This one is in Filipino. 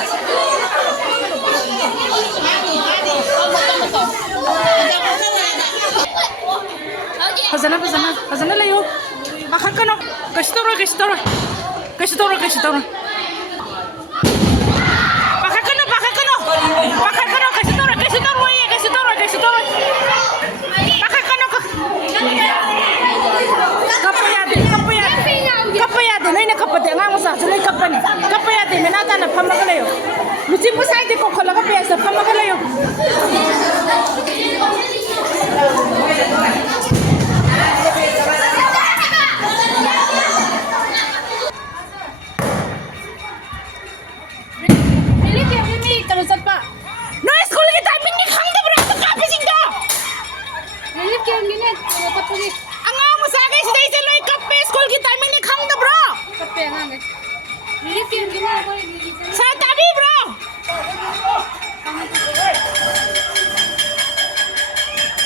dito. Hazana, hazana. Hazana layo. Bakit ka no? Kasitoro, kasitoro. Kasitoro, kasitoro. Bakit ka no? Bakit ka no? Bakit ka no? Kasitoro, kasitoro. Kasitoro, kasitoro. Bakit ka no? Kapayade, kapayade. Kapayade. Nay na kapade. Nga mo sa. Sulay kapane. Kapayade. Minata na pamagalayo. Lutin mo sa hindi ko. Kala kapayasa. Pamagalayo.